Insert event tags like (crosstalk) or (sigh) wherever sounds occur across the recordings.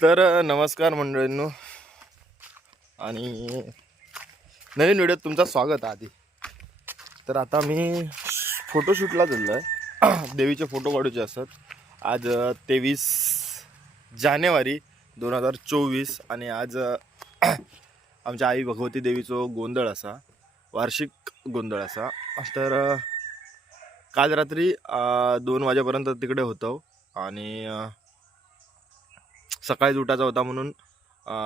तर नमस्कार मंडळींनो. आणि नवीन व्हिडिओत तुमचं स्वागत आहे आधी. तर आता मी फोटोशूटला चाललो आहे (clears throat) देवीचे फोटो काढूचे असतात. आज तेवीस जानेवारी दोन हजार चोवीस आणि आज (clears throat) आमच्या आई भगवती देवीचो गोंधळ असा. वार्षिक गोंधळ असा. तर काल रात्री दोन वाजेपर्यंत तिकडे होतो. आणि सकाळीच उठायचा होता म्हणून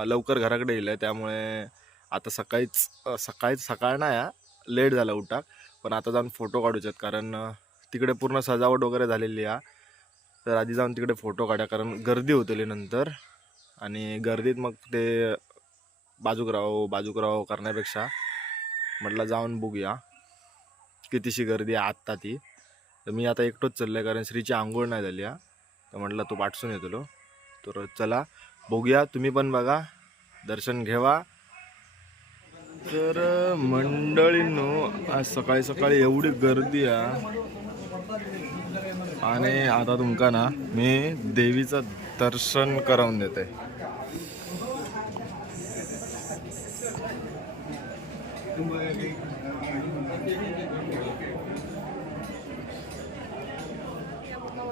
लवकर घराकडे येईल त्यामुळे आता सकाळीच सकाळीच सकाळ नाही लेट झाला उठा. पण आता जाऊन फोटो काढूचे कारण तिकडे पूर्ण सजावट वगैरे झालेली आहे तर आधी जाऊन तिकडे फोटो काढा कारण गर्दी होतली नंतर. आणि गर्दीत मग ते बाजूक राहो बाजूक राहो करण्यापेक्षा म्हटलं जाऊन बघूया कितीशी गर्दी आहे आत्ता ती. तर मी आता एकटोच चाललो आहे कारण श्रीची आंघोळ नाही झाली आहे तर म्हटलं तो पाठसून येतलो. तर चला बघूया तुम्ही पण बघा. दर्शन घेवा. तर मंडळींनो आज सकाळी सकाळी एवढी गर्दी आहे. आणि आता तुमका ना मी देवीचं दर्शन करून देते.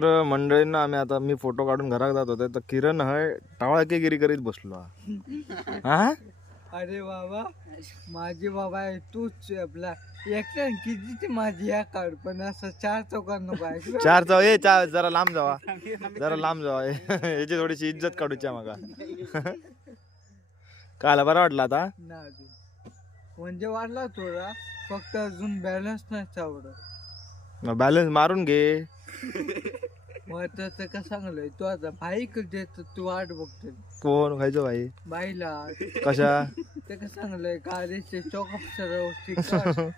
तर मंडळींना आम्ही आता मी फोटो काढून घरात जात होते. तर किरण हय टाळाकेगिरी करीत बसलो. हा. हा अरे बाबा माझे बाबा आहे तूच आपला. एकट्या किती माझी या काढ पण असं चार नको आहे चार जाऊ ए चार जरा लांब जावा. जरा लांब जावा. याची थोडीशी इज्जत काढूची मागा काला बरा वाटला आता? ना अजून. म्हणजे वाढला थोडा फक्त अजून बॅलन्स नाही सावडत बॅलन्स मारून घे. महत्वाचं का सांगलंय तू आता बाईक देत तू वाट बघतोय कोण? खायचो भाई. बाईला. कशा? ते का सांगलंय गाडीचे चौक सर्व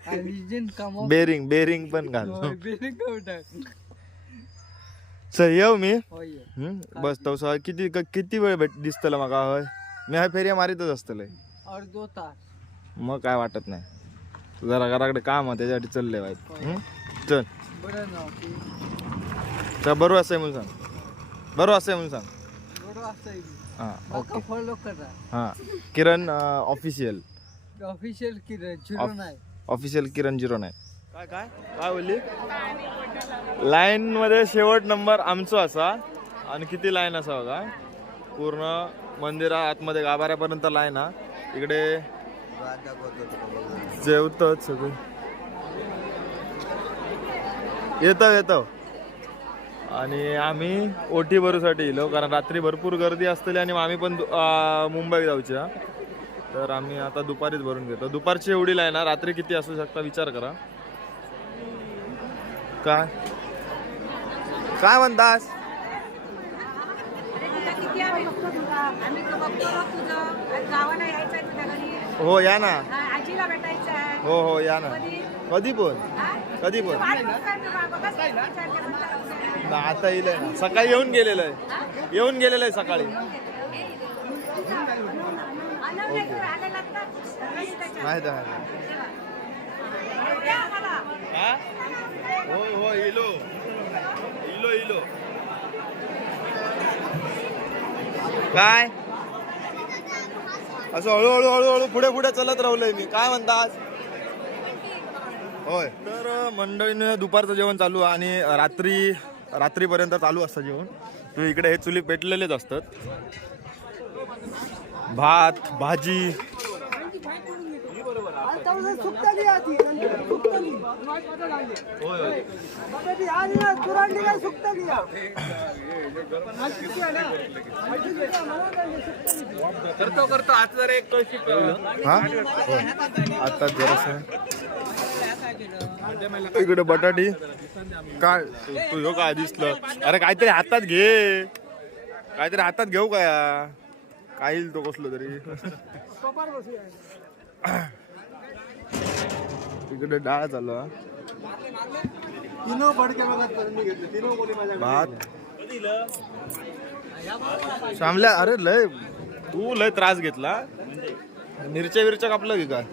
आणि इंजिन कामाव बेरिंग बेरिंग पण घाल. बेरिंग टाक. चल येऊ मी. हम्म, बस तो सहा किती क- किती वेळ भेट दिसतलं माका होय? मी हा फेऱ्या मारीतच असतलंय अर्धो तास. मग काय वाटत नाही. जरा घराकडे काम आहे त्याच्यासाठी चाललंय बाई? चल. बरं नाव की बरोबर असं म्हणून सांग. बरोबर असं म्हणून सांग. बरं हां ओके. फॉलो करा. हां Kiran official official Kiran zero नाही ऑफिशियल किरण झिरो नाही काय काय? काय बोलली? लाईन मध्ये शेवट नंबर आमचो असा. आणि किती लाईन असा बघा. पूर्ण मंदिरा आतमध्ये गाभाऱ्यापर्यंत लाईन हा. इकडे जेवतच सगळे. येतो येतो. आणि आम्ही ओटी भरूसाठी येलो कारण रात्री भरपूर गर्दी असतली आणि आम्ही पण दु- अं, मुंबईत जाऊची हा. तर आम्ही आता दुपारीच भरून घेतो. दुपारची एवढी लाईन ना रात्री किती असू शकता विचार करा. काय? काय म्हणतास? हो या ना. हा, हो हो या ना. कधी पण? कधी पण. आता येईल. सकाळी येऊन गेलेलं आहे. येऊन गेलेलं आहे सकाळी. माहीत आहे हो? हो इलो इलो इलो काय? असं हळूहळू हळूहळू पुढे पुढे चलत राहिलोय मी. काय म्हणता आज? होय. तर मंडळीने दुपारचं जेवण चालू आहे आणि रात्री रात्रीपर्यंत चालू असतं जेवण. तर इकडे हे चुली पेटलेलेच असतात. भात भाजी. करतो करतो. आता जरा एक कळशी हा? आता जरासं इकडे बटाटी? काय? तू ह्यो काय दिसलं? अरे काहीतरी हातात घे. काहीतरी हातात घेऊ का या? काय येईल तो कसलो तरी. तिकडे डाळ चालू भात. श्यामल्या अरे लय तू लय त्रास घेतला. मिरच्या विरच्या कापलं की काय?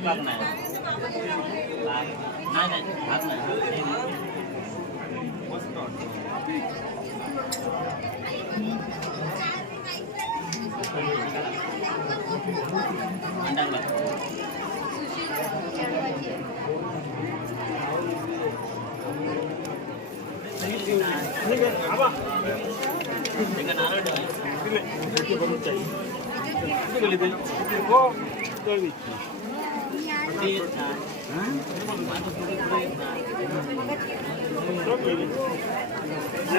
भाग नाही नाही भाग नाही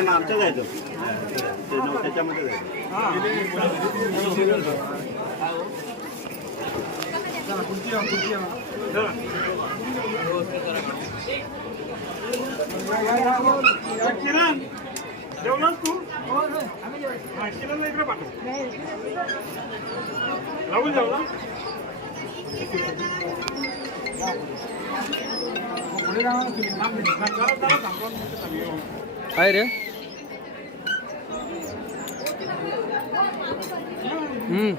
आमच्या जायचं त्याच्यामध्ये जायचं किरण जेवलास तू किरणला इकडे पाठव राहुल जेवला काय रे. हम्म.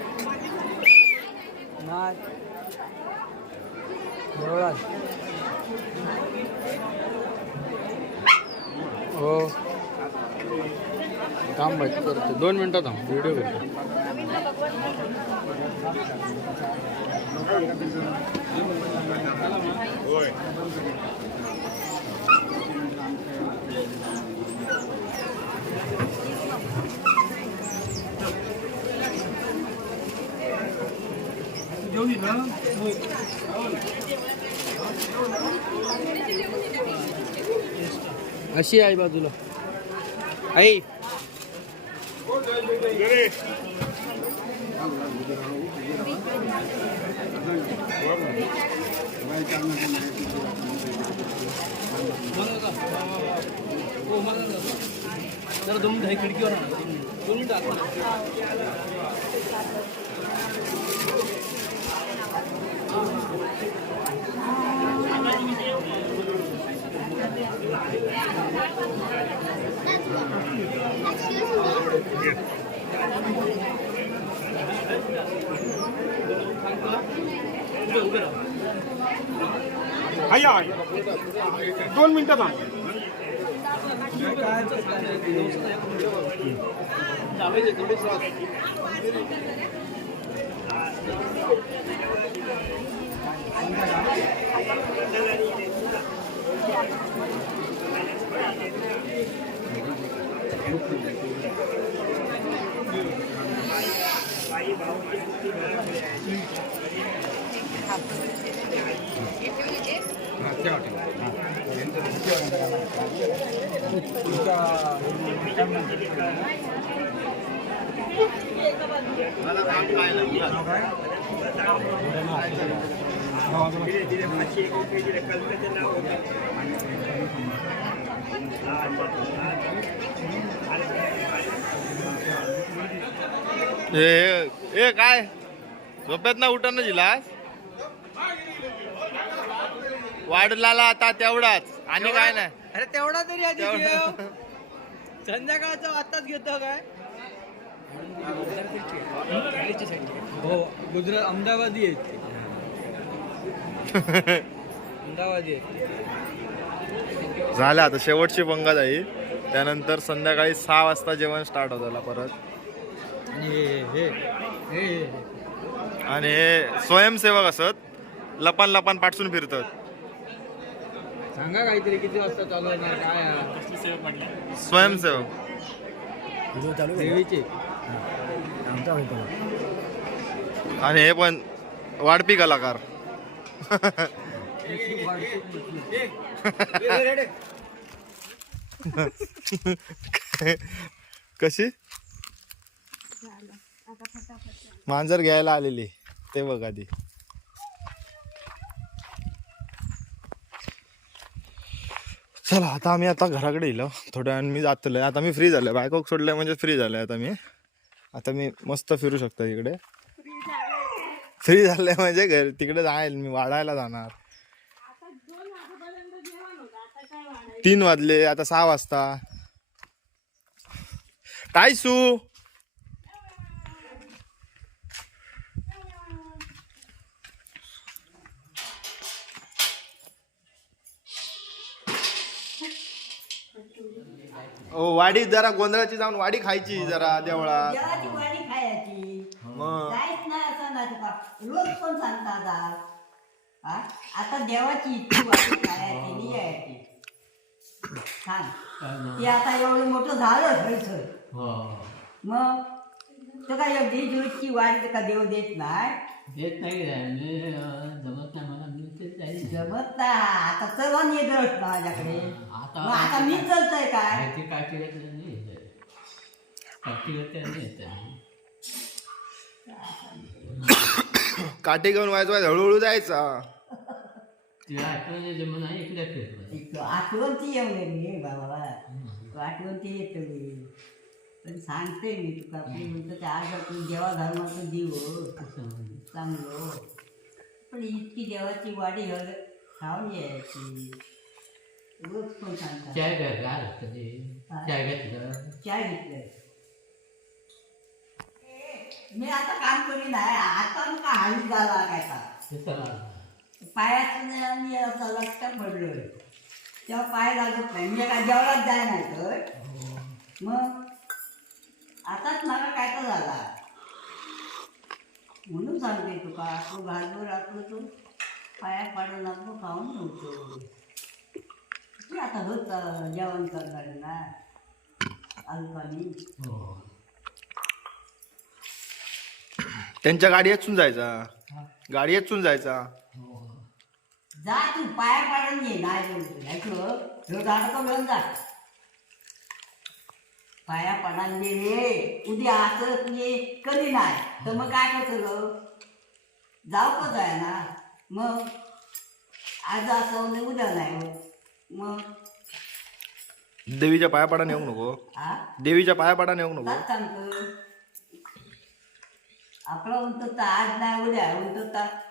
हो. थांब करतो. दोन मिनटं थांब व्हिडिओ करतो. अशी आहे बाजूला आई जरा दोन मिनिट खिडकीवर दोन मिनिट अय्या दोन मिनिटं थांब ए ए काय झोपेत ना उठा जिलास वाढला आता तेवढाच आणि काय नाही अरे तेवढा तरी आधी. घेऊ. संध्याकाळचा आत्ताच घेतो काय हो गुजरात अहमदाबादी आहेत ते. अहमदाबादी आहेत झालं आता शेवटची पंगत आहे त्यानंतर संध्याकाळी सहा वाजता जेवण स्टार्ट होतं परत आणि हे हे हे हे हे. आणि हे स्वयंसेवक असत लपान लपान पाठसून फिरतात सांगा काहीतरी किती वाजता चालू होणार काय आहे? स्वयंसेवक. देवीचे आणि हे पण वाढपी कलाकार. कशी? मांजर घ्यायला आलेली ते बघ आधी. चला आता आम्ही आता घराकडे येलो थोड्या वेळाने मी जातलोय आता मी फ्री झालोय. बायकोक सोडलंय म्हणजे फ्री झालोय आता मी. आता मी मस्त फिरू शकतो इकडे. फ्री झालंय म्हणजे घर तिकडे जाईल मी वाढायला जाणार. तीन वाजले आता सहा वाजता. टायसू ओ वाडी जरा गोंधळाची जाऊन वाडी खायची जरा देवळात. देवाची वाडी खायची. मग. काहीच नाही असं नाही तुका रोज पण सांगतात आज. हा? आता देवाची इतकी वाडी खायची नाही यायची सांग. ती आता एवढं मोठं झालं थंयसर मग? तुका एवढी दिवसची वाडी तुका देव देत नाही? देत नाही रे. मी अं, जमत नाही मला. मी ते जाईल जमत नाही. आता चला नेदळत माझ्याकडे. मग आता मी चलतोय काय? घातलं नाही येत काठी घातलं नाही येत काठी घेऊन व्हायचं व्हायचं, हळूहळू जायचा. तिला आठवण येते म्हणून इकडे फिरलं आठवण ती येऊन रे बाबा. आठवण ती येतो मी पण सांगते मी तुका आपली म्हणतो ते आज आपण देवा धर्माचं जीव चांगलो. पण इतकी देवाची वाडी खाऊन यायची. रोज पण सांगतात चाय घ्या गार कधी चाय घेतलं चाय घेतलं मी आता काम करी नाही आता का हानी झाला काय का पायातून मी असं लटकन पडलोय तेव्हा पाय लागत नाही. मी काय जेवणात जाय नाही तर. मग आताच मला काय तर झाला. म्हणून सांगते तुका तो घालवर आपलं तू पाया पाडून आपण खाऊन नव्हतो तू आता होत जेवण करणार ना. अल्पानी हो. त्यांच्या गाडी येचून जायचा. गाडी येचून जायचा. हो. जा तू पाया पाडून ये नाही ऐकलं ह्यो झाडं जा पाया ये रे. उद्या असं तुझे कधी नाही. तर मग काय करतो जाऊ का जाय ना मग? आज असं म्हणजे उद्या नाही. मग? देवीच्या पाया पाडा येऊ नको. हा? देवीच्या पाया पाडा येऊ नको. काय सांगतो आपला म्हणतो तर आज नाही उद्या म्हणतो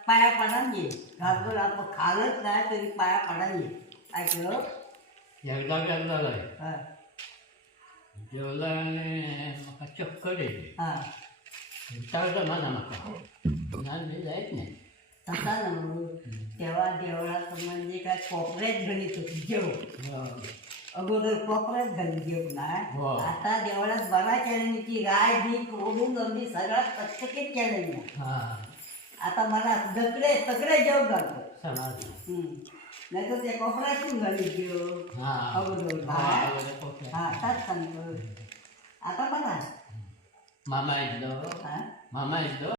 पाया पडान ये घालवर आपण खालच नाही तरी पाया पडान ये ऐकलं? एकदा गेला हा. जेवला आणि म्हाका चक्कर येते. हा. माझा म्हाका ना मी जायत नाही. तसा नव्ह तेव्हा देवळात म्हणजे काय कोपऱ्यात गणित होती जेव. अगोदर कोपऱ्यात घाली जेव हो. आता देवळात बरा केल्याने ती गाय भीक ओढून गंभी सगळ्यात कचकटीत केल्याने. हा. आता मला दकडे सगळे जेव घालतो नाही तर ते कोपऱ्यातून घाली जेव अगोदर हा. हा आताच सांगतो. आता बघा. मामा हा. मामा इथलं